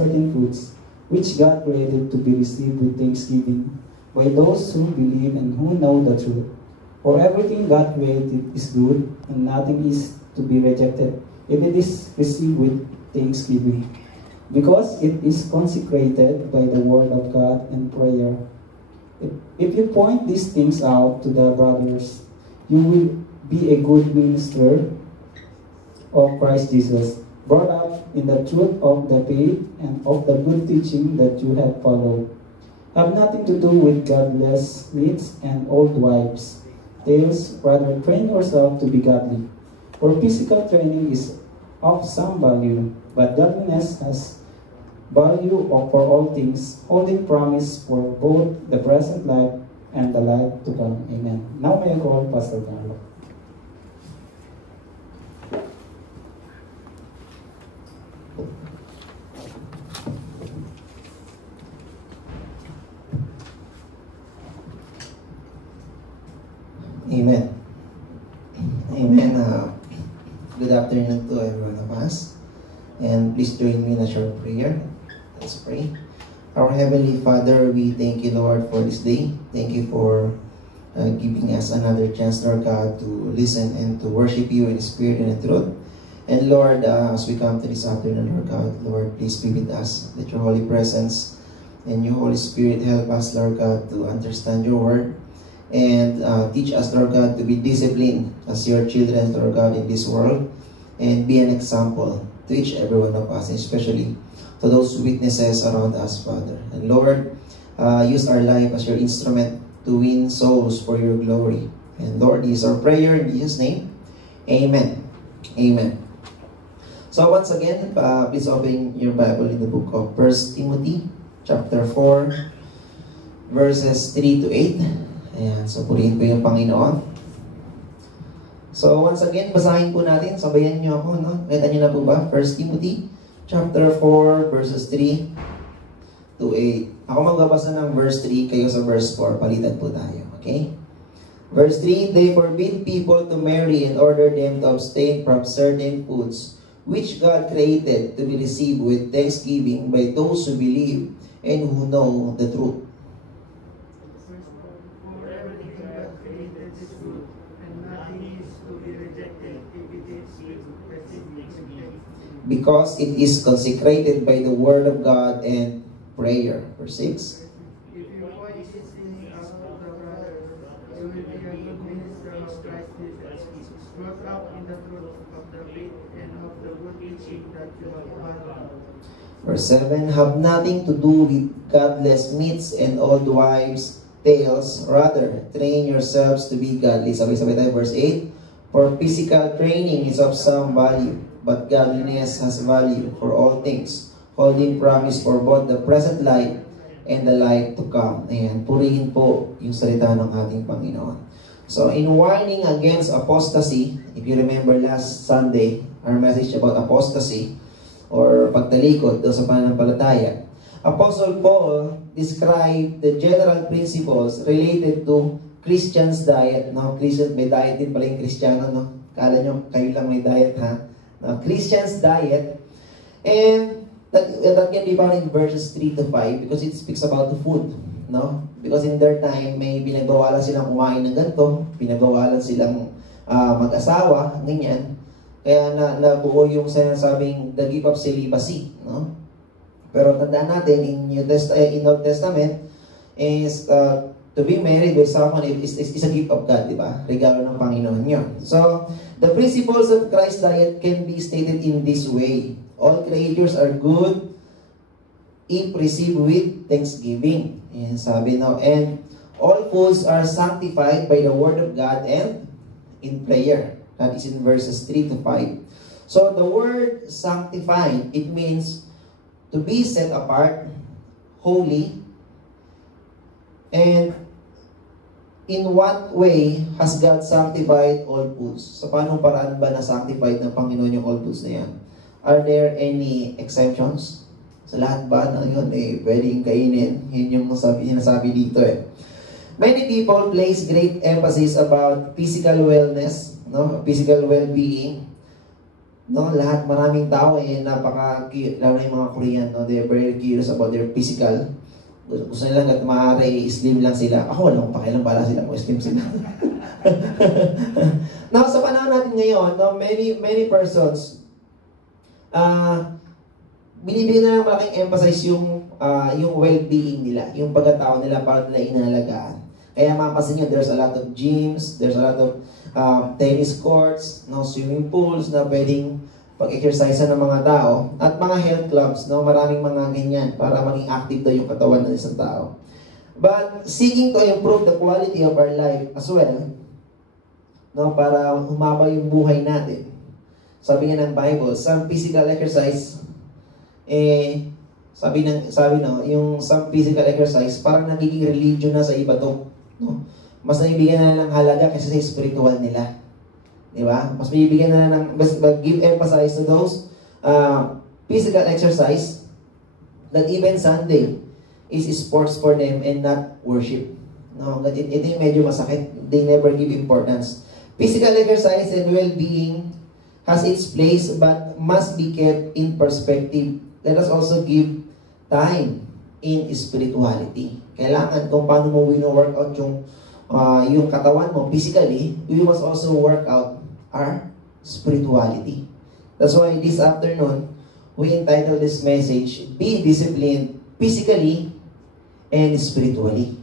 certain foods, which God created to be received with thanksgiving by those who believe and who know the truth. For everything God created is good, and nothing is to be rejected if it is received with thanksgiving, because it is consecrated by the word of God and prayer. If you point these things out to the brothers, you will be a good minister of Christ Jesus, brought up in the truth of the faith and of the good teaching that you have followed. Have nothing to do with godless myths and old wives' tales, rather train yourself to be godly. For physical training is of some value, but godliness has value for all things, holding promise for both the present life and the life to come. Amen. Now may I call Pastor Carlo. Amen. Amen. Good afternoon to everyone of us. And please join me in a short prayer. Let's pray. Our Heavenly Father, we thank you, Lord, for this day. Thank you for giving us another chance, Lord God, to listen and to worship you in spirit and in truth. And Lord, as we come to this afternoon, Lord God, Lord, please be with us. Let your holy presence and your Holy Spirit help us, Lord God, to understand your word. And teach us, Lord God, to be disciplined as your children, Lord God, in this world. And be an example to each every one of us, especially to those witnesses around us, Father. And Lord, use our life as your instrument to win souls for your glory. And Lord, this is our prayer in Jesus' name. Amen. Amen. So once again, please open your Bible in the book of 1 Timothy, chapter 4, verses 3 to 8. Ayan, so purihin po yung Panginoon. So once again, basahin po natin. Sabayan niyo ako, no? Kita niyo na po ba? 1 Timothy chapter 4, verses 3 to 8. Ako magbabasa ng verse 3, kayo sa verse 4. Palitan po tayo, okay? Verse 3, they forbid people to marry and order them to abstain from certain foods, which God created to be received with thanksgiving by those who believe and who know the truth. Because it is consecrated by the word of God and prayer. Verse 6. If you point these things out to the brothers, you will be a good minister of Christ Jesus, brought up in the truth of the faith and of the good teaching that you have followed. Verse 7. Have nothing to do with godless myths and old wives' tales. Rather, train yourselves to be godly. Sabay-sabay tayo. Verse 8. For physical training is of some value, but godliness has value for all things, holding promise for both the present life and the life to come. Ayan, purihin po yung salita ng ating Panginoon. So, in warning against apostasy, if you remember last Sunday, our message about apostasy, or pagtalikod doon sa pananampalataya, Apostle Paul described the general principles related to Christian's diet. No? Christian, may diet din pala yung Kristiyano, no? Kala nyo, kayo lang may diet, ha? Christian's diet, and that can be found in verses 3 to 5 because it speaks about the food, no? Because in their time, may pinagbawalan silang kumain ng ganito, pinagbawalan silang mag-asawa, ganyan. Kaya nabuo yung sinasabing the gift of celibacy, no? Pero tandaan natin, in Old Testament, is to be married with someone is a gift of God, di ba? Regalo ng Panginoon yun. So, the principles of Christ's diet can be stated in this way. All creatures are good if received with thanksgiving. And sabi now, and all foods are sanctified by the word of God and in prayer. That is in verses 3 to 5. So, the word sanctified, it means to be set apart, holy, and in what way has God sanctified all foods? Sa paanong paraan ba na sanctified ng Panginoon yung all foods na yan? Are there any exceptions? Sa lahat ba na yun, pwedeng kainin? Yun yung sinasabi dito eh. Many people place great emphasis about physical wellness, no? Physical well-being. No, lahat, maraming tao lalo na yung mga Korean, no, they're very curious about their physical. Gusto nila hanggat maaari, slim lang sila. Ako, wala akong pakialam, para sila kung slim sila. Now, sa panahon natin ngayon, no, many persons, binibigyan na ng malaking emphasis yung well-being nila, yung pagkatao nila, para nila inalagaan. Kaya mapapansin nyo, there's a lot of gyms, there's a lot of tennis courts, no, swimming pools na pwedeng pag-exercise ng mga tao, at mga health clubs, no, maraming mga ganyan para maging active daw yung katawan ng isang tao. But seeking to improve the quality of our life as well, no, para humaba yung buhay natin. Sabi nga ng Bible, some physical exercise, yung some physical exercise, parang nagiging religion na sa iba to, no? Mas nabibigyan na ng halaga kaysa sa spiritual nila. Di ba? Mas bibigyan na give emphasis to those physical exercise that even Sunday is sports for them and not worship. No, ito yung medyo masakit. They never give importance. Physical exercise and well-being has its place but must be kept in perspective. Let us also give time in spirituality. Kailangan kung paano mo wino-workout yung katawan mo physically, we must also work out our spirituality. That's why this afternoon, we entitled this message, Be Disciplined Physically and Spiritually.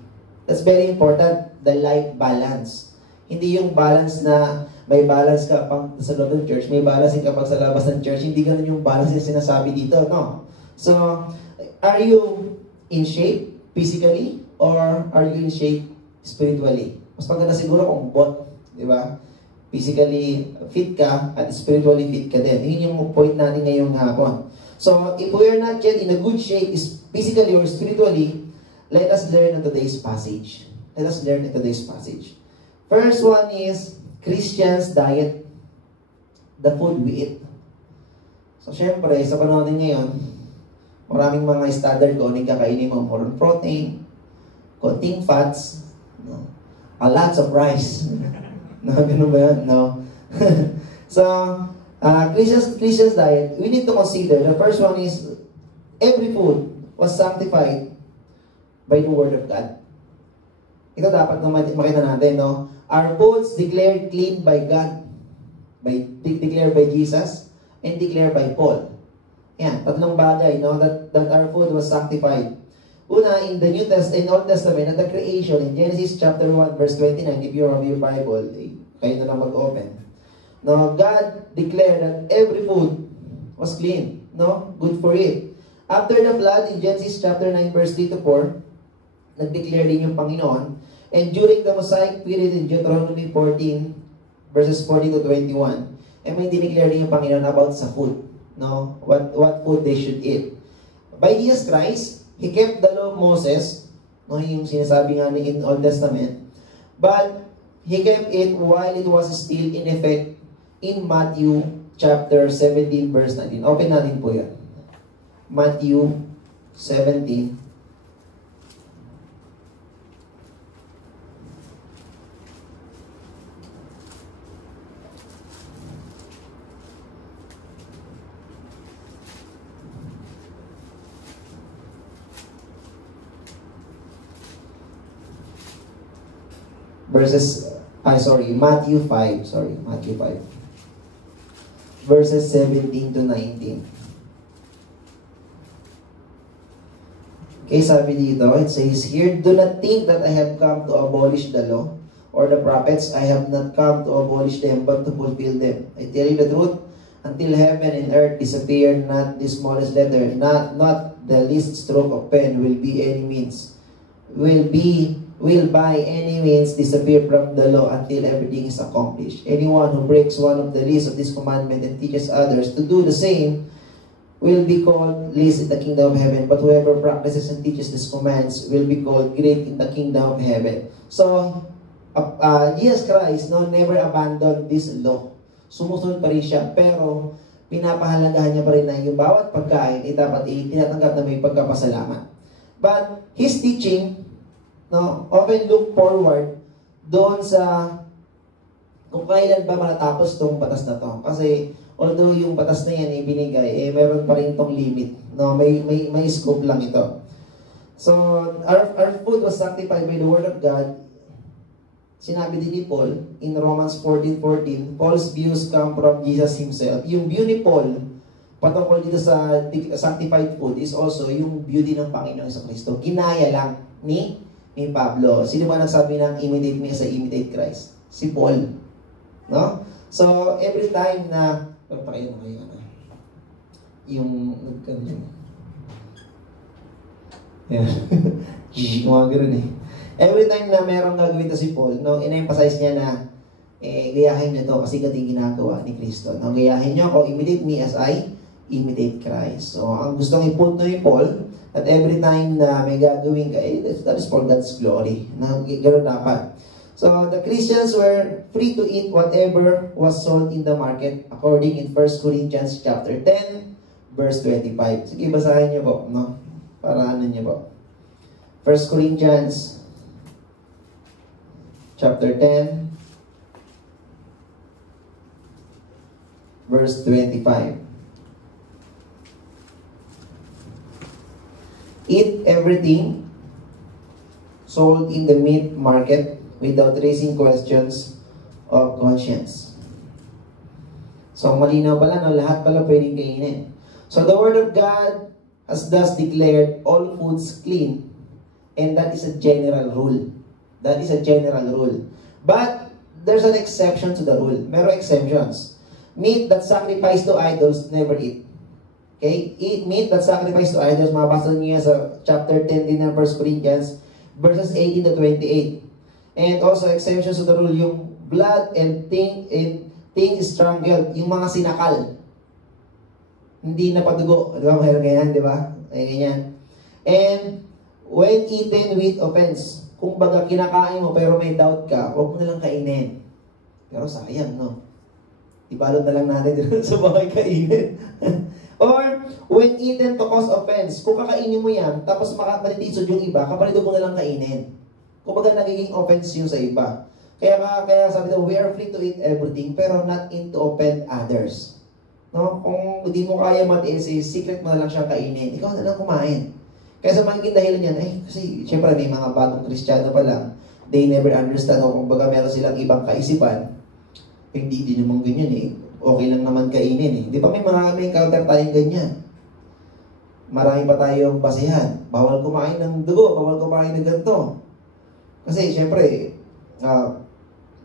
That's very important, the life balance. Hindi yung balance na may balance ka pang sa loob ng church, may balance ka pag sa labas ng church. Hindi ganun yung balance yung sinasabi dito, no? So, are you in shape physically or are you in shape spiritually? Mas maganda siguro kung both, di ba? Physically fit ka at spiritually fit ka din. Yun yung point natin ngayong hapon. So, if we are not yet in a good shape physically or spiritually, let us learn in today's passage. Let us learn in today's passage. First one is Christian's diet. The food we eat. So, syempre, sa panahon din ngayon, maraming mga standard kung anong kakainin mo. More protein, konting fats, no? A lots of rice. No, ganun ba yun? No. So, Christian's diet, we need to consider. The first one is, every food was sanctified by the Word of God. Ito dapat na makita natin, no? Our foods declared clean by God, declared by Jesus, and declared by Paul. Yan, tatlong bagay, no? That our food was sanctified. Una, in the Old Testament, at the creation, in Genesis chapter 1, verse 29, if you have your Bible, kayo na lang mag-open. Now, God declared that every food was clean, no? Good for it. After the flood, in Genesis chapter 9, verse 3 to 4, nag-declare din yung Panginoon. And during the Mosaic period in Deuteronomy 14, verses 40 to 21, may dineclare din yung Panginoon about sa food, no? What food they should eat. By Jesus Christ, He kept the law of Moses, no, yung sinasabi nga in Old Testament, but He kept it while it was still in effect in Matthew chapter 17, verse 19. Open natin po yan. Matthew 17. Matthew 5. Verses 17 to 19. Okay, sabi dito, it says here, do not think that I have come to abolish the law or the prophets. I have not come to abolish them, but to fulfill them. I tell you the truth, until heaven and earth disappear, not the smallest letter, not the least stroke of pen will by any means disappear from the law until everything is accomplished. Anyone who breaks one of the least of this commandment and teaches others to do the same will be called least in the kingdom of heaven. But whoever practices and teaches these commands will be called great in the kingdom of heaven. So, Jesus Christ never abandoned this law. Sumusunod pa rin siya, pero pinapahalagahan niya pa rin na yung bawat pagkain ay dapat tinatanggap na may pagkapasalamat. But His teaching, often look forward doon sa kung kailan ba matatapos tong batas na to. Kasi although yung batas na yan ibinigay, meron pa rin itong limit. No, may scope lang ito. So, our food was sanctified by the word of God. Sinabi din ni Paul in Romans 14:14, Paul's views come from Jesus himself. Yung view ni Paul patungkol dito sa sanctified food is also yung view din ng Panginoon sa Kristo. Ginaya lang ni Pablo. Sino ba nagsabi ng imitate me as I imitate Christ? Si Paul. No? So, every time na pagpakayo na kayo yung gumagano eh. Every time na merong gagawin to si Paul, no, in-emphasize niya na gayahin niyo to kasi ganito yung ginagawa ni Kristo. No, gayahin niyo ako, imitate me as I imitate Christ. So, ang gustong ipunto ni Paul, at every time na may gagawin ka, that is for God's glory. Na gano'n dapat. So, the Christians were free to eat whatever was sold in the market according in 1 Corinthians chapter 10, verse 25. Sige, basahin niyo po, no? Para ano niyo po. 1 Corinthians chapter 10, verse 25. Eat everything sold in the meat market without raising questions of conscience. So, malinaw pala, no? Lahat pala pwedeng kainin. So, the Word of God has thus declared all foods clean, and that is a general rule. That is a general rule. But, there's an exception to the rule. Merong exemptions. Meat that sacrificed to idols, never eat. Okay? Eat meat that sacrificed to idols. Mabasa niyo sa chapter 10 din ng 1 Corinthians, verses 18 to 28. And also, exemptions to the rule, yung blood and things strangled, yung mga sinakal. Hindi na padugo. Di ba? Mayroon ganyan, di ba? Ay, ganyan. And, when eaten with offense, kung baga kinakain mo pero may doubt ka, huwag mo nalang kainin. Pero sayang, no? Ibalot na lang natin sa bahay kainin. Or, when eaten to cause offense, kung kakainin mo yan, tapos makakalitisod yung iba, kapalido mo nalang kainin. Kung baga nagiging offense yung sa iba. Kaya sabi daw, we are free to eat everything, pero not in to offend others. No? Kung hindi mo kaya matiis, secret mo na lang siyang kainin. Ikaw na lang kumain. Kaya sa magiging dahilan yan, kasi syempre may mga bagong Kristiyano pa lang, they never understand, o kung baga meron silang ibang kaisipan, hindi din naman ganyan eh. Okay lang naman kainin eh. Di ba may encounter tayong ganyan? Marami pa tayong basihan. Bawal kumain ng dugo, bawal kumain ng ganito. Kasi syempre,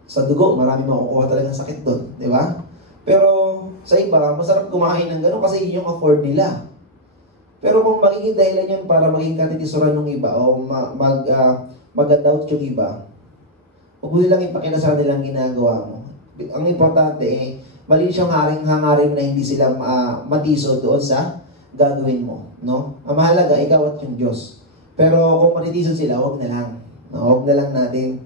sa dugo, marami makukuha talagang sakit doon. Di ba? Pero sa iba, masarap kumain ng gano'n kasi yun yung afford nila. Pero kung magiging dahilan yun para maging katitisuran ng iba o mag-doubt yung iba, huwag mo nilang ipakita nilang ginagawa mo. Ang importante mali siyang hangarin na hindi sila matiso doon sa gagawin mo. No? Ang mahalaga, ikaw at yung Diyos. Pero kung matitiso sila, huwag na lang. No? Huwag na lang natin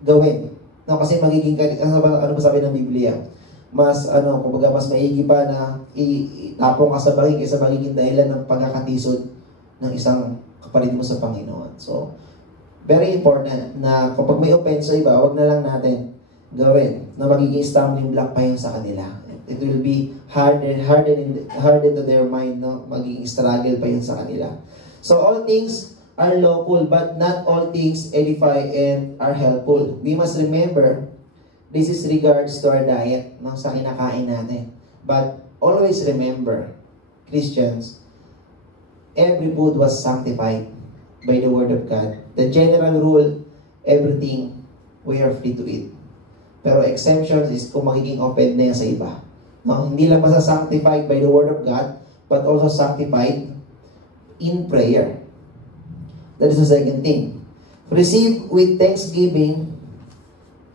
gawin. No? Kasi magiging, ano ba sabi ng Biblia? Mas maigi pa na itapong ka sa bangin kaysa magiging dahilan ng pagkakatisod ng isang kapatid mo sa Panginoon. So, very important na kapag may offense sa iba, huwag na lang natin gawin na magiging stumbling block pa yun sa kanila. It will be harder to their mind, no? Magiging struggle pa yun sa kanila. So, all things are lawful, but not all things edify and are helpful. We must remember, this is regards to our diet, no? Sa kinakain natin. But, always remember, Christians, every food was sanctified by the Word of God. The general rule, everything we are free to eat. Pero exemptions is kung magiging open na yan sa iba. No? Hindi lang basta sanctified by the Word of God, but also sanctified in prayer. That is the second thing. Receive with thanksgiving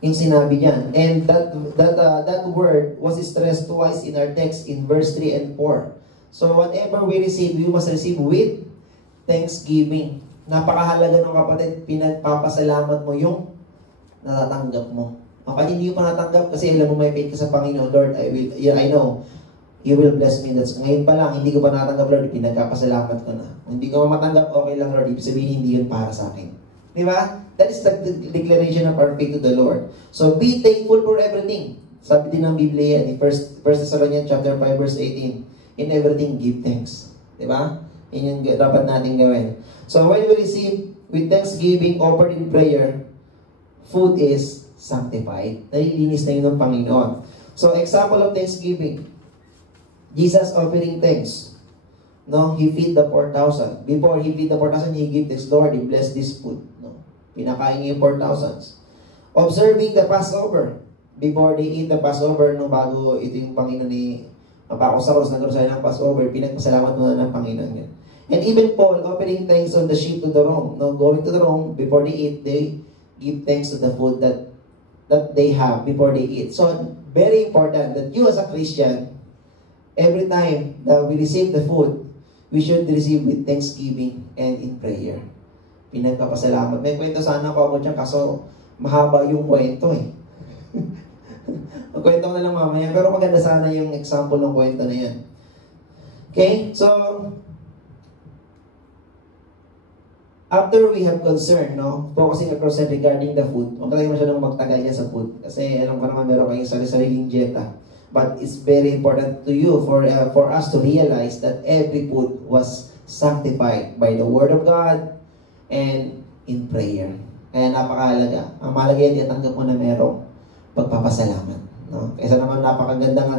yung sinabi niyan. And that word was stressed twice in our text in verse 3 and 4. So whatever we receive, we must receive with thanksgiving. Napakahalaga ng kapatid, pinagpapasalamat mo yung natatanggap mo. Kapag hindi mo pa natanggap, kasi alam mo may faith ka sa Panginoon, Lord, I know, You will bless me. That's, ngayon pa lang, hindi ko pa natanggap, Lord, pinagkapasalamat ko na. Hindi ko matanggap, okay lang, Lord, ibig sabihin, hindi yun para sa akin. Di ba? That is the declaration of our faith to the Lord. So, be thankful for everything. Sabi din ng Biblia yan, 1 Thessalonians chapter 5 verse 18, in everything give thanks. Diba? Yun yung dapat natin gawin. So when we receive with thanksgiving offered in prayer, food is sanctified. Nalilinis na yun ng Panginoon. So example of thanksgiving, Jesus offering thanks. No, he feed the 4,000. Before he feed the 4,000, he give thanks, Lord, he bless this food. No, pinakain niya yung 4,000. Observing the Passover. Before they eat the Passover, no, bago ito yung Panginoon ni Papakosaros, nagkaroon ng Passover, pinagpasalamat muna ng Panginoon yun. And even Paul, offering thanks on the ship to the Rome. No, going to the Rome, before they eat, they give thanks to the food that they have before they eat. So, very important that you as a Christian, every time that we receive the food, we should receive with thanksgiving and in prayer. Pinagpapasalamat. May kwento sana ko ako dyan, kaso mahaba yung kwento eh. Magkwento ko na lang mamaya, pero maganda sana yung example ng kwento na yan. Okay? So, after we have concern, no, focusing across and regarding the food, huwag talaga masyadong magtagal yan sa food. Kasi alam ko naman meron kayong sarili-sariling dieta. But it's very important to you for us to realize that every food was sanctified by the Word of God and in prayer. Kaya napakahalaga. Ang mahalaga yan, itanggap mo na merong pagpapasalamat. No? Kaysa naman napakagandang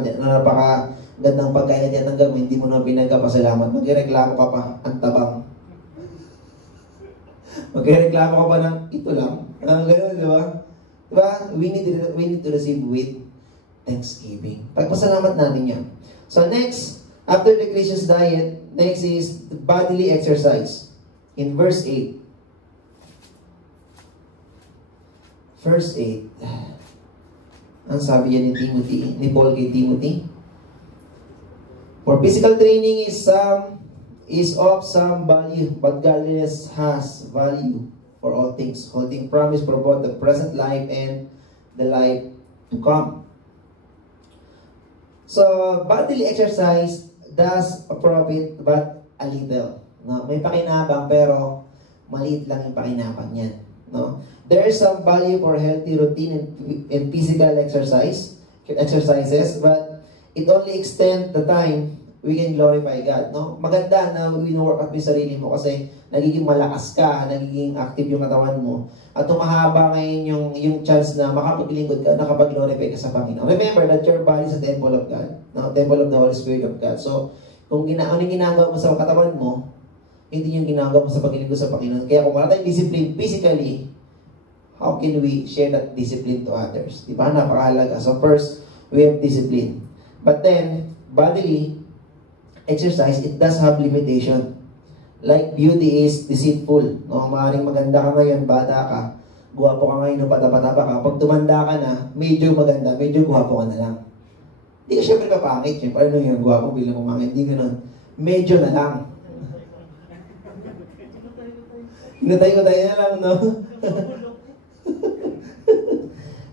pagkain na itanggap mo, hindi mo na pinagpapasalamat. Magreklamo ka pa, ang tabang. Magreklamo ka pa ng ito lang. Ganun, di ba? Diba? We need to receive with thanksgiving. Pagpasalamat natin yan. So next, after the Christian's diet, next is the bodily exercise. In verse 8. Verse 8. Ang sabi yan ni Paul kay Timothy. For physical training is of some value, but godliness has value for all things, holding promise for both the present life and the life to come. So, bodily exercise does a profit but a little. No? May pakinabang pero maliit lang yung pakinabang niyan. No? There is some value for healthy routine and physical exercises, but it only extends the time we can glorify God. No? Maganda na wino-work out mo yung sarili mo kasi nagiging malakas ka, nagiging active yung katawan mo, at tumahaba ngayon yung chance na makapaglingkod ka, nakapag-glorify ka sa Panginoon. Remember that your body is a temple of God, no? Temple of the Holy Spirit of God. So, kung ano yung ginagawa mo sa katawan mo, hindi yung ginagawa mo sa paglingkod sa Panginoon. Kaya kung wala tayong discipline physically, how can we share that discipline to others? Diba? Napakahalaga. So first, we have discipline. But then, bodily exercise, it does have limitation. Like beauty is deceitful. No? Maaaring maganda ka ngayon, bata ka, guwapo ka ngayon, bata-bata ka. Pag tumanda ka na, medyo maganda, medyo guwapo ka na lang. Hindi ka syempre kapangit. Syempre, ano yung guwapo bilang umangit? Hindi gano'n. Medyo na lang. Hinatay-hatay na lang, no?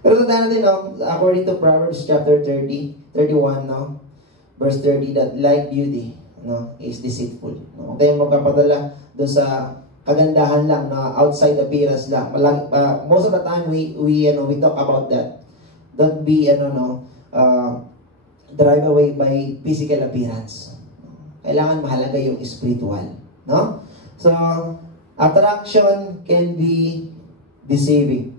Pero tandaan natin, no? According to Proverbs chapter 31, no? Verse 30, that like beauty, no, is deceitful. No? Huwag tayong magpapadala doon sa kagandahan lang, na outside appearance lang. Most of the time, we talk about that. Don't be, drive away by physical appearance. Kailangan mahalaga yung spiritual. No? So, attraction can be deceiving.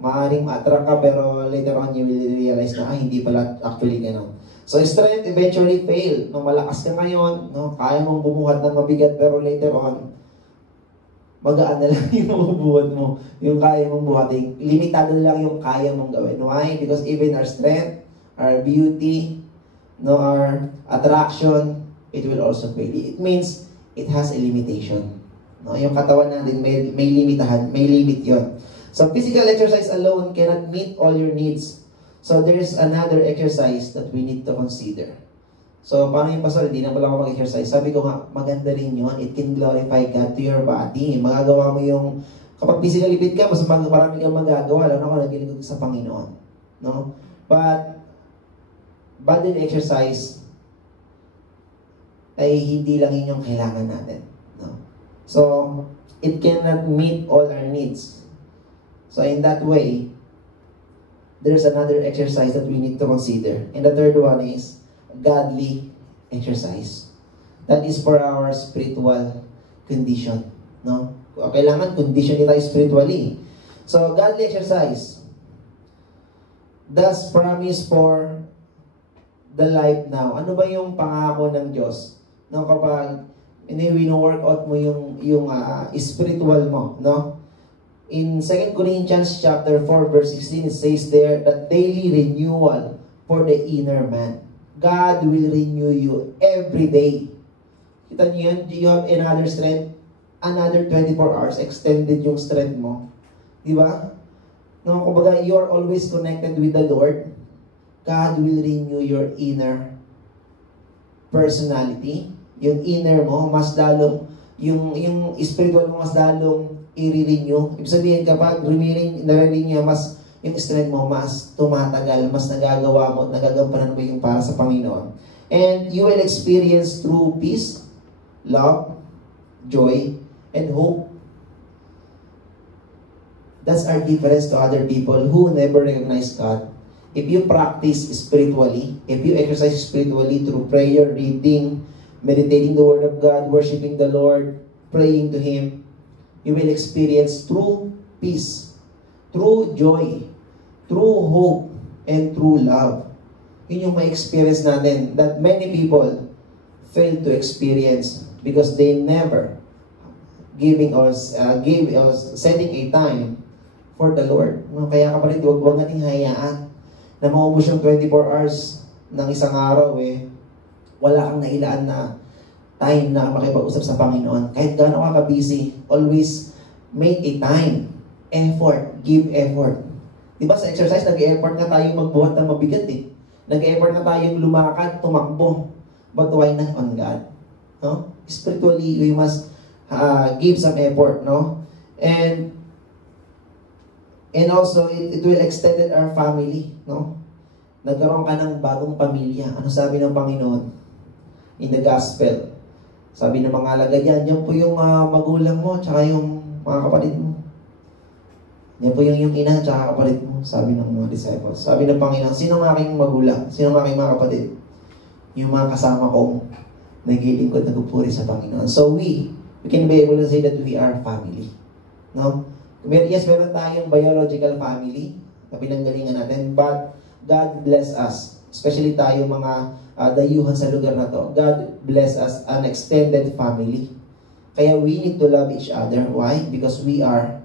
Maaaring ma-attract ka, pero later on you will realize na hindi pala actually gano'n. So, strength eventually fail. No, malakas ka ngayon, no, kaya mong bumuhat ng mabigat, pero later on, magaan na lang yung mabubuhat mo. Yung kaya mong buhatin. Limitado lang yung kaya mong gawin. Why? Because even our strength, our beauty, no, our attraction, it will also fail. It means it has a limitation. No, yung katawan natin may limitahan, may limit yon. So physical exercise alone cannot meet all your needs. So there's another exercise that we need to consider. So paano yung pastor, hindi na pala ako mag-exercise. Sabi ko nga, maganda rin yun. It can glorify God to your body. Magagawa mo yung, kapag physically fit ka, mas marami kang magagawa, lalo na kung naglilingkod sa Panginoon. No? But bodily exercise ay hindi lang yun yung kailangan natin. No? So, it cannot meet all our needs. So, in that way, there's another exercise that we need to consider. And the third one is godly exercise. That is for our spiritual condition. No? Kailangan condition tayo spiritually. So, godly exercise. Thus, promise for the life now. Ano ba yung pangako ng Diyos? No, kapag wino-workout mo yung spiritual mo, no? In 2 Corinthians chapter 4 verse 16, it says there that daily renewal for the inner man. God will renew you every day. Kita niyo yun? Do you have another strength? Another 24 hours, extended yung strength mo. Di ba? No, kumbaga, you are always connected with the Lord. God will renew your inner personality. Yung inner mo, mas lalong, yung spiritual mo, mas lalong i-renew. Ibig sabihin, kapag nare-renew, mas yung strength mo, mas tumatagal, mas nagagawa mo, nagagampanan mo yung para sa Panginoon. And you will experience true peace, love, joy, and hope. That's our difference to other people who never recognize God. If you practice spiritually, if you exercise spiritually through prayer, reading, meditating the Word of God, worshiping the Lord, praying to Him, you will experience true peace, true joy, true hope, and true love. Yun yung may experience natin that many people fail to experience because they never gave us setting a time for the Lord. No? Kaya kapatid, huwag nating hayaan na maubos yung 24 hours ng isang araw wala kang nailaan na time na makipag-usap sa Panginoon. Kahit gaano ka busy, always make a time, effort, give effort. Diba sa exercise, nag-effort na tayo magbuhat ng mabigat Nag-effort na tayong lumakad, tumakbo. But why not on God? No? Spiritually, we must give some effort, no? And also, it will extend our family, no? Nagkaroon ka ng bagong pamilya. Ano sabi ng Panginoon? In the gospel. Sabi ng mga alagad yan po yung magulang mo, tsaka yung mga kapatid mo. Yan po yung ina, tsaka kapatid mo. Sabi ng mga disciples. Sabi ng Panginoon, sino ang aking magulang? Sino ang aking mga kapatid? Yung mga kasama kong naglilingkod, nagpupuri sa Panginoon. So we can be able to say that we are family. No? Yes, meron tayong biological family na pinanggalingan natin, but God bless us. Especially tayo mga dayuhan sa lugar na to. God bless us an extended family. Kaya we need to love each other. Why? Because we are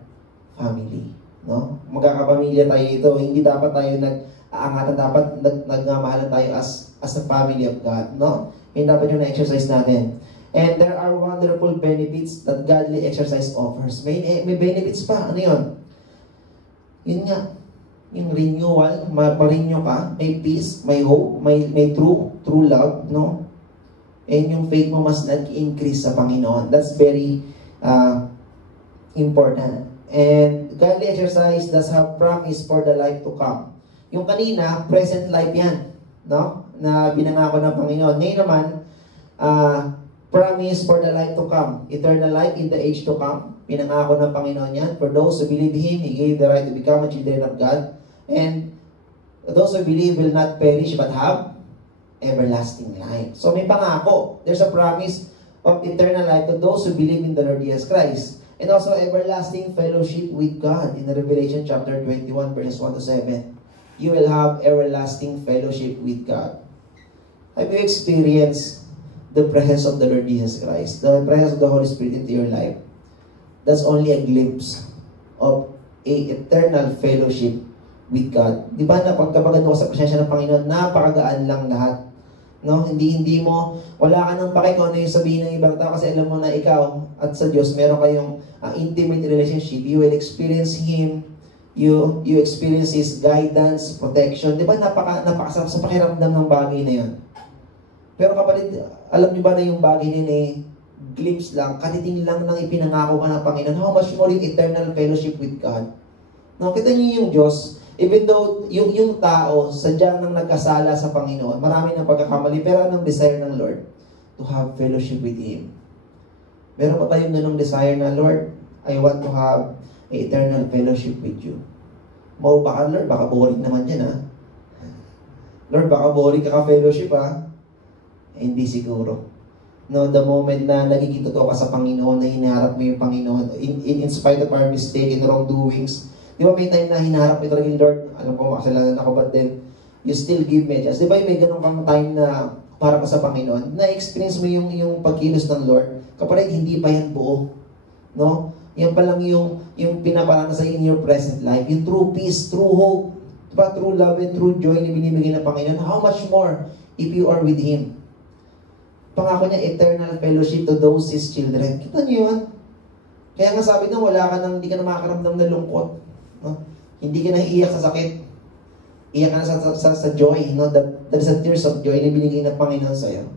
family. No? Magkakapamilya tayo ito. Hindi dapat tayo nag-aangatan. Dapat nagmamahalan tayo as a family of God. No? Hindi dapat yung na-exercise natin. And there are wonderful benefits that godly exercise offers. May benefits pa. Ano yun? Yun nga. Yung renewal, ma-renew ka, may peace, may hope, may true love, no? And yung faith mo mas nag-increase sa Panginoon. That's very important. And godly exercise does have promise for the life to come. Yung kanina, present life yan, no? Na binangako ng Panginoon. Ngayon naman, promise for the life to come. Eternal life in the age to come. Pinangako ng Panginoon yan. For those who believe Him, He gave the right to become a children of God. And those who believe will not perish but have everlasting life. So may pangako. There's a promise of eternal life to those who believe in the Lord Jesus Christ. And also everlasting fellowship with God. In Revelation chapter 21 verses 1 to 7. You will have everlasting fellowship with God. Have you experienced the presence of the Lord Jesus Christ? The presence of the Holy Spirit into your life? That's only a glimpse of a eternal fellowship with God. Di ba na pagkabagad mo sa presensya ng Panginoon, napakagaan lang lahat. No? Hindi mo, wala ka nang pake kung ano yung sabihin ng ibang tao kasi alam mo na ikaw at sa Diyos, meron kayong intimate relationship. You will experience Him. You experience His guidance, protection. Di ba napakasarap sa pakiramdam ng bagay na yun? Pero kapatid, alam niyo ba na yung bagay na glimpse lang, katiting lang nang ipinangako ka ng Panginoon, how much more yung eternal fellowship with God? No, kita niyo yung Diyos, even though yung tao, sadyang nang nagkasala sa Panginoon, marami ng pagkakamali, pero anong desire ng Lord? To have fellowship with Him. Meron pa tayong ganong desire na, Lord, I want to have a eternal fellowship with You. Mau baka, Lord, baka boring naman yan, ha? Lord, baka boring ka fellowship, ha? Hindi siguro. No, the moment na nagiging totoo ka sa Panginoon, na hinaharap mo yung Panginoon, in spite of our mistake and wrongdoings, di ba may time na hinaharap mo talaga yung Lord, alam ko, makasalanan ako, but then, you still give me a chance. Di ba may ganun kang time na para ka sa Panginoon, na-experience mo yung pagkilos ng Lord, kapag hindi pa yan buo. No? Yan pa lang yung pinaparana sa in your present life, yung true peace, true hope, diba? True love and true joy na binibigay ng Panginoon. How much more if you are with Him? Pangako niya, eternal fellowship to those His children. Kita niyo yun? Kaya nga sabi na hindi ka na makakaramdam ng lungkot. No? Hindi ka na iiyak sa sakit. Iyak ka na sa joy. No? That is a tears of joy na binigay ng Panginoon sa'yo.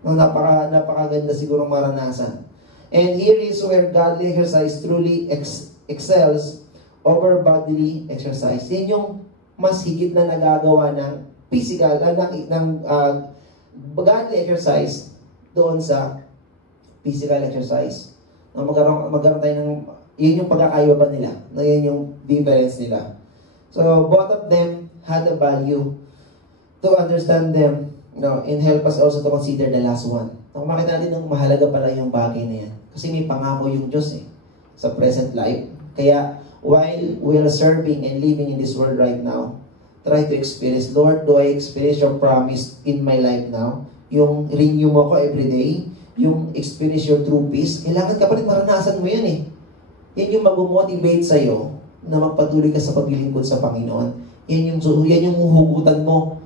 No? Napakaganda siguro maranasan. And here is where godly exercise truly excels over bodily exercise. Yan yung mas higit na nagagawa ng physical, godly exercise doon sa physical exercise. No, magkaroon tayo ng, yun yung pagkakaiba nila. No, yun yung difference nila. So, both of them had a value to understand them, no, and help us also to consider the last one. No, makita natin ng mahalaga pala yung bagay na yan. Kasi may pangako yung Diyos sa present life. Kaya, while we are serving and living in this world right now, try to experience, Lord, do I experience your promise in my life now? Yung renew mo ko everyday, yung experience your true peace, kailangan ka pa rin maranasan mo yan Yan yung mag-motivate sa'yo na magpatuloy ka sa paglilingkod sa Panginoon. Yan yung huhugutan mo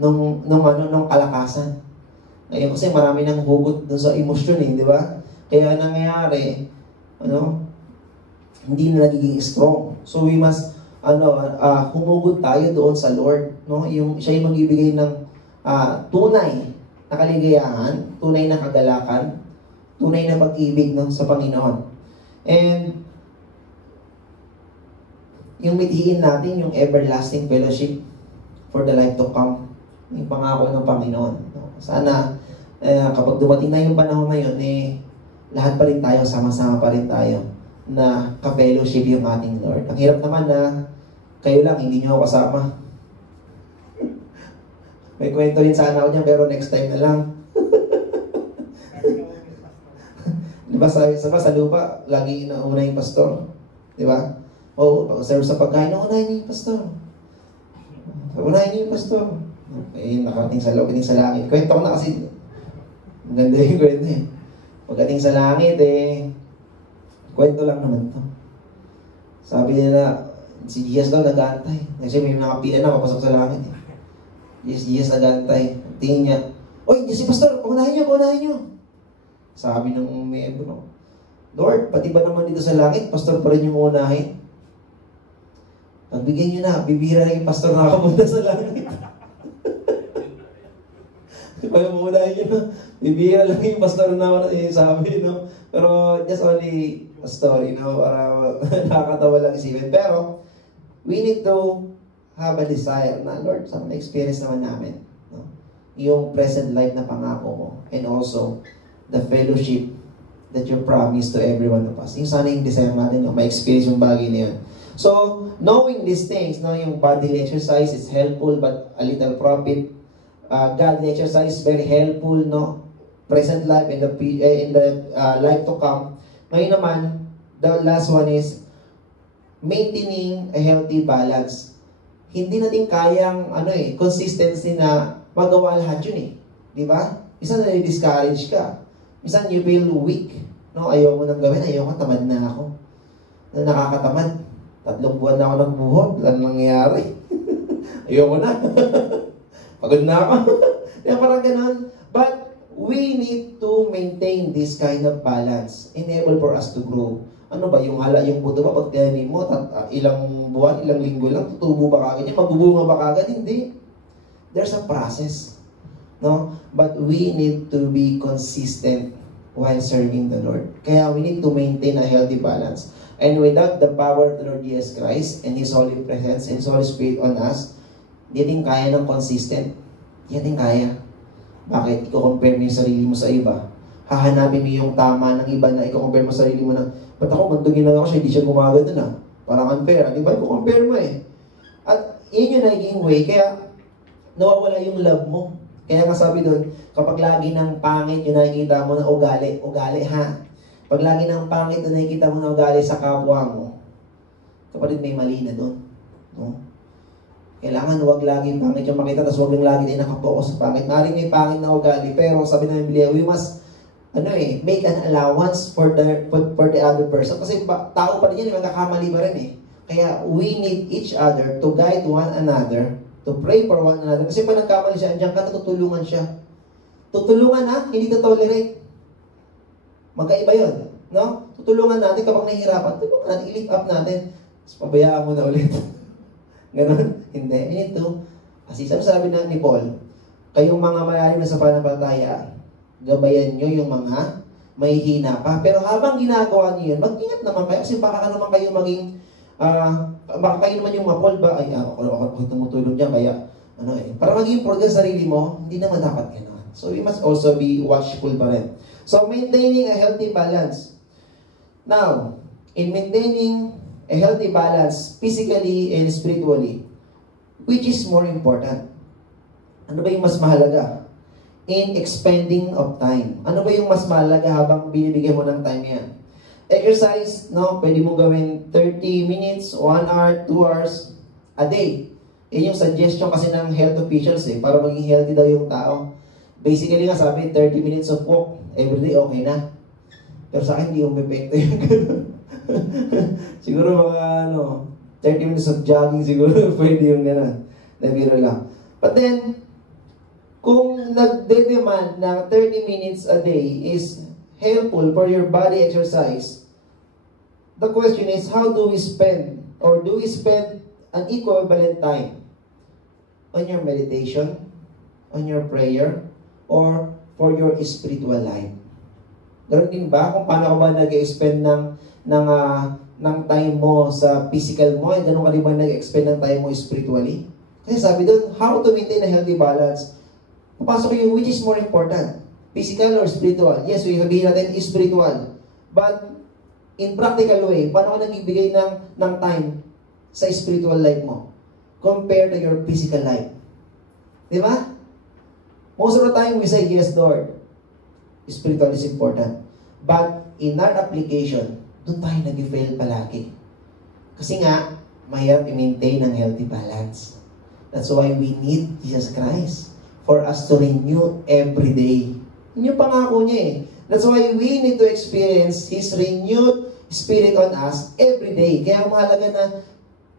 nung kalakasan. Ngayon kasi marami nang hugot dun sa emosyon di ba? Kaya nangyayari, hindi na nagiging strong. So we must humugot tayo doon sa Lord, no? Siya yung magbibigay ng tunay na kaligayahan, tunay na kagalakan, tunay na pag-ibig sa Panginoon. And yung mithiin natin yung everlasting fellowship for the life to come, yung pangako ng Panginoon. Sana kapag dumating na yung panahon ngayon, lahat pa rin tayo, sama-sama pa rin tayo na ka-fellowship yung ating Lord. Ang hirap naman na kayo lang, hindi nyo ako kasama. May kwento rin sana ako niyan, pero next time na lang. Diba sa lupa, lagi inauna yung pastor. Diba? Serve sa pagkain, unahin niyo yung pastor. Unahin niyo yung pastor. Okay, nakarating sa loob, sa langit. Kwento ko na kasi, maganda yung kwento Pagdating sa langit, kwento lang naman to. Sabi nila, si Jesus daw nag-aantay. Kasi may mga pila na papasok sa langit. Jesus nag-aantay. Tingin niya, "Oy, si pastor, unahin niyo. Sabi ng miyembro, "Lord, pati ba naman dito sa langit, pastor pa rin yung unahin?" Pagbigyan niyo na, bibira rin yung pastor na nakapunta sa langit. Pag unahin niyo na, bibira lang yung pastor na sabi, Pero just only a story, para nakakatawa lang isipin. Pero, we need to have a desire na, Lord, sana na-experience naman namin yung present life na pangako mo, and also the fellowship that you promised to every one of us. Yung sana yung desire natin, ma-experience yung bagay na yun. So, knowing these things, yung bodily exercise is helpful but a little profit. Godly exercise is very helpful, present life and in the life to come. Ngayon naman, the last one is maintaining a healthy balance. Hindi natin kayang consistency na magawa lahat yun di ba? Minsan na-discourage ka. Minsan you feel weak. Ayaw mo nang gawin, tamad na ako. Nakakatamad. 3 buwan na ako nagbuhod, wala nangyayari. Ayaw mo na. Pagod na ako. Parang ganun. But we need to maintain this kind of balance, enable for us to grow. Ano ba, yung buto ba, pag tinanim mo, ilang buwan, ilang linggo lang, tutubo ba kagad yan? Magbubunga ba kagad? Hindi. There's a process. But we need to be consistent while serving the Lord. Kaya we need to maintain a healthy balance. And without the power of the Lord Jesus Christ and His Holy Presence and His Holy Spirit on us, di natin kaya ng consistent. Di natin kaya. Bakit? Iko-compare mo yung sarili mo sa iba. Hahanapin mo yung tama ng iba na iko-compare mo sa sarili mo na, ba't ako, mandungin lang ako siya, hindi siya gumagano na. Parang unfair. Di ba? Kung compare mo eh. At yun yung naging way. Kaya nawawala yung love mo. Kaya nga sabi doon, kapag lagi ng pangit yung nakikita mo na ugali ha. Pag lagi ng pangit na nakikita mo na ugali sa kapwa mo, kapatid may mali na doon. No? Kailangan wag lagi pangit yung makita, tapos wag lang lagi din nakapokus sa pangit. Maring may pangit na ugali, pero sabi ng Biblia, we must make an allowance for the other person. Kasi tao pa rin yan, magkakamali pa rin eh. Kaya we need each other to guide one another, to pray for one another. Kasi pag nagkamali siya, andiyan ka, tutulungan siya. Tutulungan ha, hindi to tolerate. Magkaiba yun. No? Tutulungan natin kapag nahihirapan. Tulungan natin, i-lift up natin. Tapos pabayaan mo na ulit. Ganon? Hindi. You need to. Kasi sabi na ni Paul, kayong mga malalim na sa pananampalataya, gabayan nyo yung mga mahihina pa. Pero habang ginagawa niyo yun, mag-ingat naman kayo. Kasi baka naman kayo maging, baka kayo naman yung mapol ba, ay, ako tumutulong dyan, kaya, para maging progress sa sarili mo, hindi naman dapat gano'n. So, we must also be watchful pa rin. So, maintaining a healthy balance. Now, in maintaining a healthy balance, physically and spiritually, which is more important? Ano ba yung mas mahalaga? In expending of time. Ano ba yung mas mahalaga habang binibigyan mo ng time yan? Exercise, no? Pwede mo gawin 30 minutes, 1 hour, 2 hours a day. Yan yung suggestion kasi ng health officials eh, para maging healthy daw yung tao. Basically nga sabi, 30 minutes of walk everyday, okay na. Pero sa akin, hindi yung epekto yung gano'n. Siguro mga 30 minutes of jogging siguro pwede yung gano'n. Nabiro lang. But then, kung nagde-demand ng 30 minutes a day is helpful for your body exercise, the question is, how do we spend, or do we spend an equivalent time on your meditation, on your prayer, or for your spiritual life? Ganun din ba? Kung paano ka ba nag-expend ng time mo sa physical mo, ganun ka din ba nag-expend ng time mo spiritually? Kasi sabi doon, how to maintain a healthy balance. Papasok yung which is more important, physical or spiritual? Yes, we sabihin natin spiritual. But in practical way, paano ka nagbibigay ng time sa spiritual life mo compared to your physical life? Di ba? Most of the time, we say, yes, Lord. Spiritual is important. But in our application, doon tayo nag-fail palagi. Kasi nga, mahirap i-maintain ang healthy balance. That's why we need Jesus Christ for us to renew every day. Yun yung pangako niya eh. That's why we need to experience His renewed Spirit on us every day. Kaya mahalaga na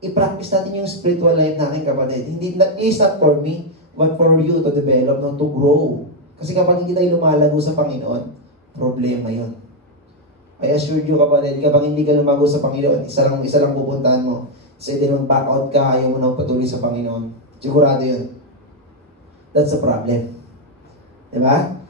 i-practice natin yung spiritual life natin, kapatid. It's not for me, but for you to develop, to grow. Kasi kapag hindi tayo lumalago sa Panginoon, problema yun. I assure you, kapatid, kapag hindi ka lumago sa Panginoon, isa lang pupuntahan mo. Kasi hindi mag-back out ka, ayaw mo nang patuloy sa Panginoon. Sigurado yun. That's the problem. Diba?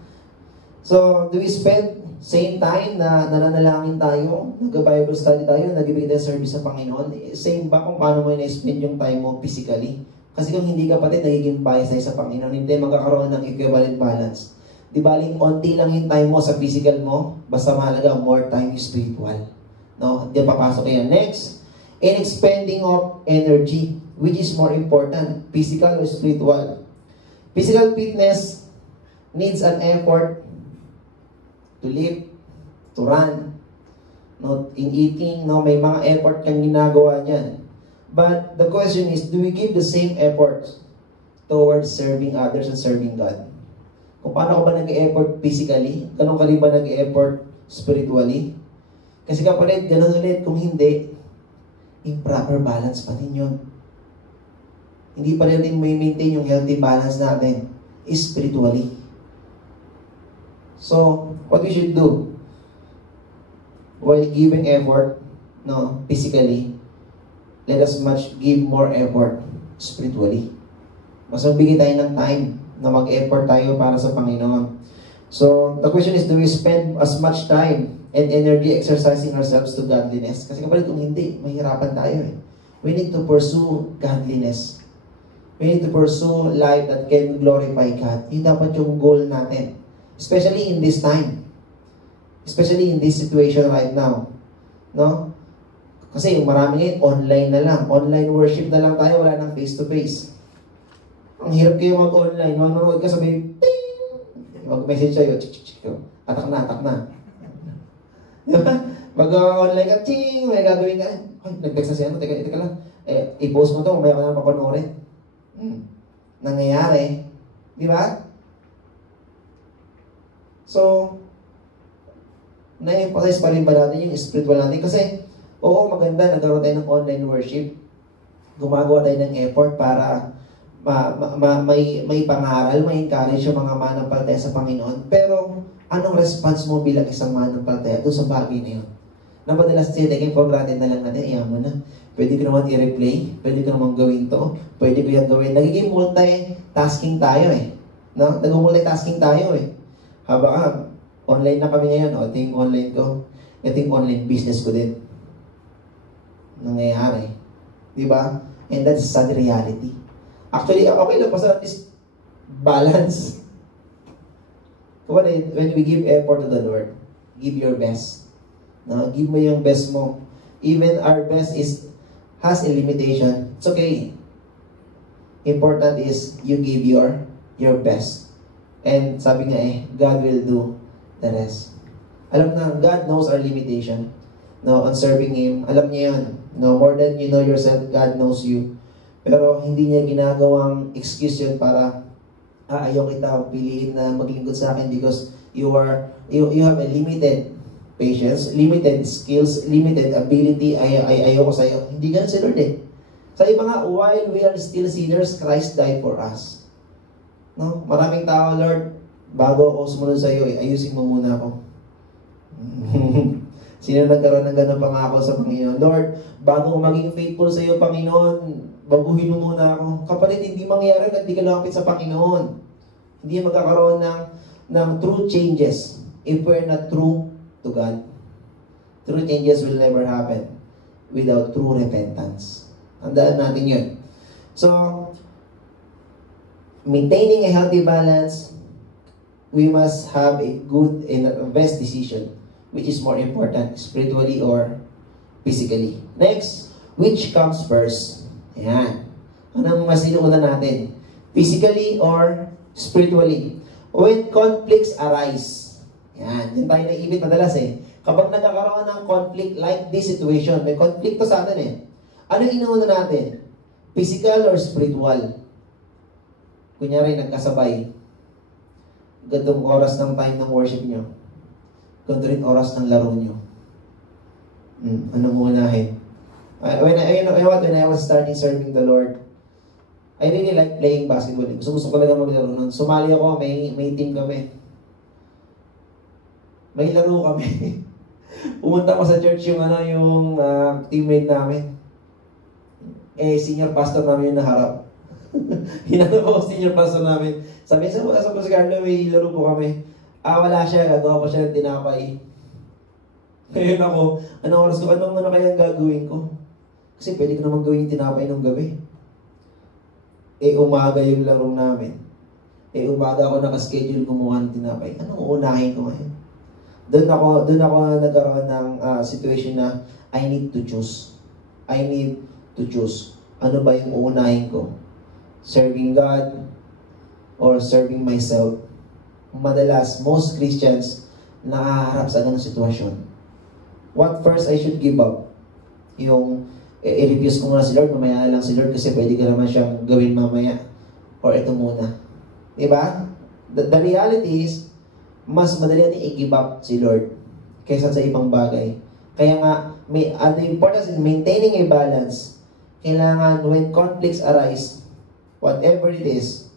So, do we spend same time na nananalangin tayo, nag-Bible study tayo, nag-ibig tayo service sa Panginoon? Same ba kung paano mo na-spend yung time mo physically? Kasi kung hindi kapatid, nagiging bias tayo sa Panginoon, hindi magkakaroon ng equivalent balance. Di baling onti lang yung time mo sa physical mo, basta mahalaga more time yung spiritual. No? Hindi papasok yan. Next, in expending of energy, which is more important, physical or spiritual? Physical fitness needs an effort to live, to run. No? In eating, may mga effort kang ginagawa dyan. But the question is, do we give the same effort towards serving others and serving God? Kung paano ka ba nag-e-effort physically, ganun ka rin ba nag-e-effort spiritually? Kasi kapatid, ganun ulit, kung hindi, improper balance pa rin yun. Hindi pa rin may maintain yung healthy balance natin spiritually. So, what we should do while giving effort, physically, let us give more effort spiritually. Mas magbigay tayo ng time na mag-effort tayo para sa Panginoon. So, the question is, do we spend as much time and energy exercising ourselves to godliness? Kasi kapatid, kung hindi, mahirapan tayo eh. We need to pursue godliness. We need to pursue life that can glorify God. Yun dapat yung goal natin. Especially in this time. Especially in this situation right now. No? Kasi yung marami ngayon, online na lang. Online worship na lang tayo, wala nang face-to-face. Ang hirap kayo mag-online. Manonood ka, sabi, ting! Mag-message sa'yo, atak na. Diba? Mag-online ka, ting! May gagawin ka. Ay, nag-text na siya, teka lang. I-post mo to, mamaya ka na papanoorin. Nangyayari. Di ba? So, na-emphasize pa rin ba natin yung spiritual natin? Kasi, oo, maganda, nagkaroon tayo ng online worship. Gumagawa tayo ng effort para may pangaral, may encourage yung mga manampalataya sa Panginoon. Pero, anong response mo bilang isang manampalataya doon sa bagay na yun? Na madalas taking for granted na lang natin, iyan mo na. Pwede ko naman i-replay, pwede ko naman gawin to, pwede ko yan gawin. Nagiging multitasking tayo eh. No? Nag-multitasking tayo eh. Haba online na kami ngayon, ito yung online ko. Ito yung online business ko din. Nangyayari. Diba? And that's sad reality. Actually, okay lang, basta at least balance. When we give effort to the Lord, give your best. No? Give mo yung best mo. Even our best has a limitation. It's okay. Important is you give your best. And sabi nga God will do the rest. Alam na, God knows our limitation. No, on serving Him. Alam niya yun. No, more than you know yourself, God knows you. Pero hindi niya ginagawang excuse yun para ayaw kita piliin na maglingkod sa akin because you have a limited patience, limited skills, limited ability, ayoko sa'yo. Hindi ganun si Lord eh. Sa iba nga, while we are still sinners, Christ died for us. No? Maraming tao, Lord, bago ako sumunod sa'yo, ayusin mo muna ako. Sino nagkaroon ng ganun pangako sa Panginoon? Lord, bago maging faithful sa'yo, Panginoon, baguhin mo muna ako. Kapalit, hindi mangyayari at hindi ka lumapit sa Panginoon. Hindi magkakaroon ng true changes if we're not true to God. True changes will never happen without true repentance. Tandaan natin yun. So, maintaining a healthy balance, we must have a good and a best decision. Which is more important, spiritually or physically. Next, which comes first? Ayan. Anong mas inuuna natin? Physically or spiritually? When conflicts arise. Ayan. Yan tayo naibit madalas eh. Kapag nagkakaroon ng conflict like this situation, may conflict to sa atin eh. Anong inuuna natin? Physical or spiritual? Kunyari, nagkasabay. Gantong oras ng time ng worship nyo. Ganito rin oras ng laro nyo. Anong uunahin? When I was starting serving the Lord, I really like playing basketball. Gusto ko talaga maglaro nun. Sumali ako, may team kami. May laro kami. Pumunta ko sa church yung teammate namin. Senior pastor namin yung naharap. Hinanap ako senior pastor namin. Sabi sa si Carlo, may laro po kami. Wala siya, gagawa pa siya ng tinapay. Ngayon ako, anong oras ko, ano kaya gagawin ko? Kasi pwede ko naman gawin yung tinapay nung gabi. Umaga yung laro namin. Umaga ako nakaschedule gumawa ng tinapay. Anong uunahin ko ngayon? Doon ako nagkaroon ng situation na I need to choose. I need to choose. Ano ba yung uunahin ko? Serving God or serving myself? Madalas, most Christians nakaharap sa ganung sitwasyon. What first I should give up? Yung i-refuse ko muna si Lord, mamaya lang si Lord kasi pwede ka naman siyang gawin mamaya. Or ito muna. Diba? The reality is, mas madali natin i-give up si Lord kaysa sa ibang bagay. Kaya nga, the importance in maintaining a balance, kailangan when conflicts arise, whatever it is,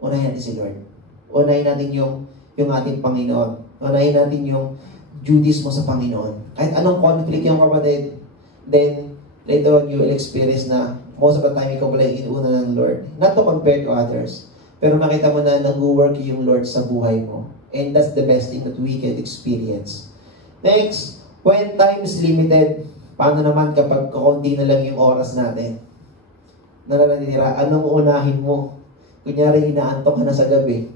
unahin natin si Lord. Unahin natin yung ating Panginoon. Unahin natin yung duties mo sa Panginoon. Kahit anong conflict yung kapatid, then later on you will experience na most of the time ikaw pala yung inuuna ng Lord. Not to compare to others. Pero makita mo na nag-work yung Lord sa buhay mo. And that's the best thing that we can experience. Next, when time is limited, paano naman kapag kakunti na lang yung oras natin? Nalanitira, anong unahin mo? Kunyari, inaantok ka na sa gabi.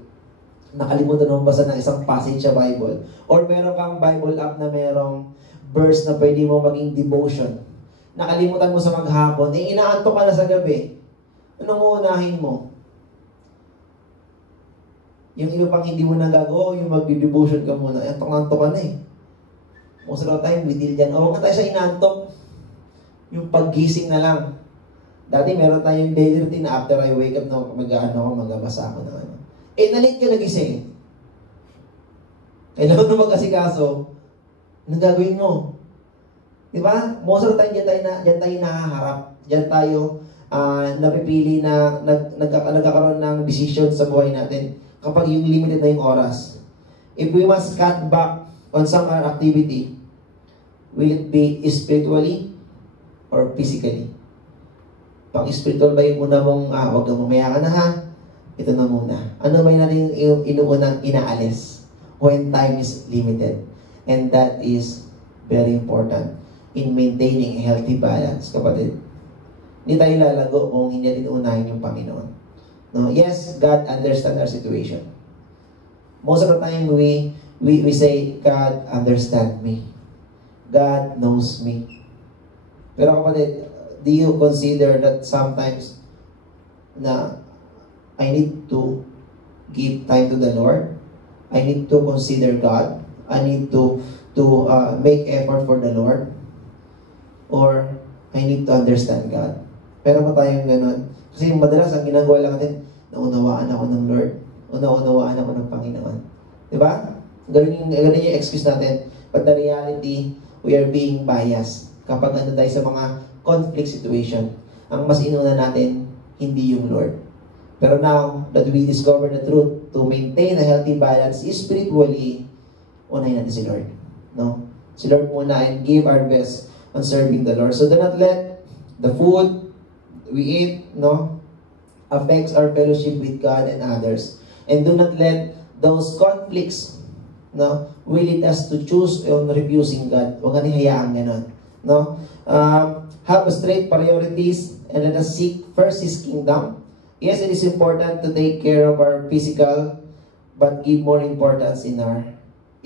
Nakalimutan mo basa ng isang passage sa Bible. Or meron kang Bible app na merong verse na pwede mo maging devotion. nakalimutan mo sa maghapon, eh inaantok ka na sa gabi, anong uunahin mo? Yung iba pang hindi mo nagagawa, yung magdi-devotion ka muna, antok-antok ka na eh. Most of the time, bidil dyan. O, huwag na tayo sa inaantok. Yung paggising na lang. Dati meron tayong daily routine na after I wake up, magbabasa ako ng ano. Eh, nalit ka nagising. Kailangan mo mag-asikaso, anong gagawin mo? Diba? Most of the time, dyan tayo nakaharap. Dyan tayo napipili na nagkakaroon ng decision sa buhay natin kapag yung limited na yung oras. If we must cut back on some activity, will it be spiritually or physically? Pag spiritual ba yung muna mong, wag kang mamaya ka na ha, ito na muna. Ano ba yung natin yung inuunang inaalis when time is limited? And that is very important in maintaining a healthy balance, kapatid. Hindi tayo lalago kung hindi natin unahin yung Panginoon. No? Yes, God understands our situation. Most of the time, we say, God understands me. God knows me. Pero kapatid, do you consider that sometimes na I need to give time to the Lord? I need to consider God. I need to make effort for the Lord. Or I need to understand God. Pero pa tayong ganun. Kasi madalas ang ginagawa lang natin, naunawaan ako ng Lord. Naunawaan ako ng Panginoon. Diba? Ganun yung excuse natin. But the reality, we are being biased. Kapag ano tayo sa mga conflict situation, ang mas inuna natin, hindi yung Lord. Pero now that we discover the truth, to maintain a healthy balance spiritually, unahin natin si Lord. No? Si Lord muna, and give our best on serving the Lord. So do not let the food we eat, affects our fellowship with God and others. And do not let those conflicts, will lead us to choose on refusing God. Huwag natin hayaan ganun. Have a straight priorities and let us seek first His kingdom. Yes, it is important to take care of our physical, but give more importance in our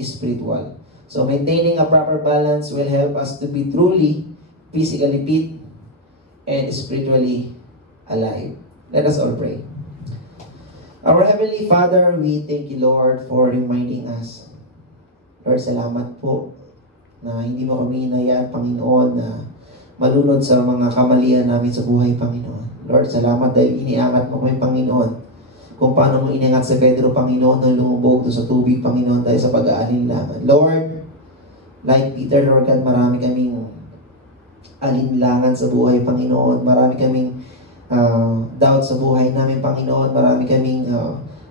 spiritual. So maintaining a proper balance will help us to be truly physically fit and spiritually alive. Let us all pray. Our Heavenly Father, we thank you, Lord, for reminding us. Lord, salamat po na hindi mo kami hinayaan, Panginoon, na malunod sa mga kamalian namin sa buhay, Panginoon. Lord, salamat dahil iniangat mo kami, Panginoon, kung paano mo iniangat sa Pedro, Panginoon, na lumubog sa tubig, Panginoon, dahil sa pag-aalinlangan. Lord, like Peter, Lord God, marami kaming alinlangan sa buhay, Panginoon. Marami kaming doubt sa buhay namin, Panginoon. Marami kaming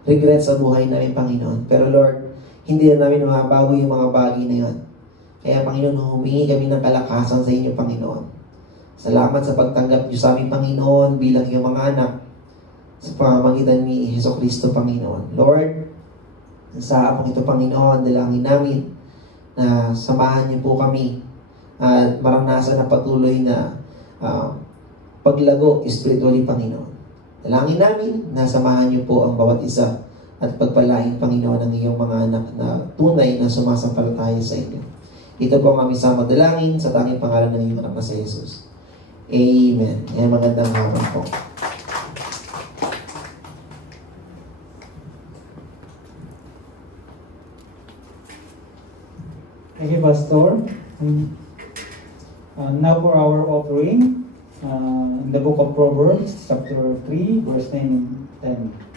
regret sa buhay namin, Panginoon. Pero Lord, hindi na namin mabago yung mga bagay na yun. Kaya, Panginoon, humingi kami ng kalakasan sa inyo, Panginoon. Salamat sa pagtanggap niyo sa aming, Panginoon, bilang iyong mga anak sa pamamagitan ni Jesucristo, Panginoon. Lord, sa apong ito, Panginoon, dalangin namin na samahan niyo po kami at maranasan na patuloy na paglago spiritually, Panginoon. Dalangin namin na samahan niyo po ang bawat isa at pagpalain, Panginoon, ang iyong mga anak na tunay na sumasampalataya sa inyo. Ito po ang aming sama dalangin sa tanging pangalan ng iyong anak na si Jesus. Amen. Ayan, magandang hapon po. Thank you, Pastor. Now for our offering, in the book of Proverbs, chapter 3, verse 9 and 10.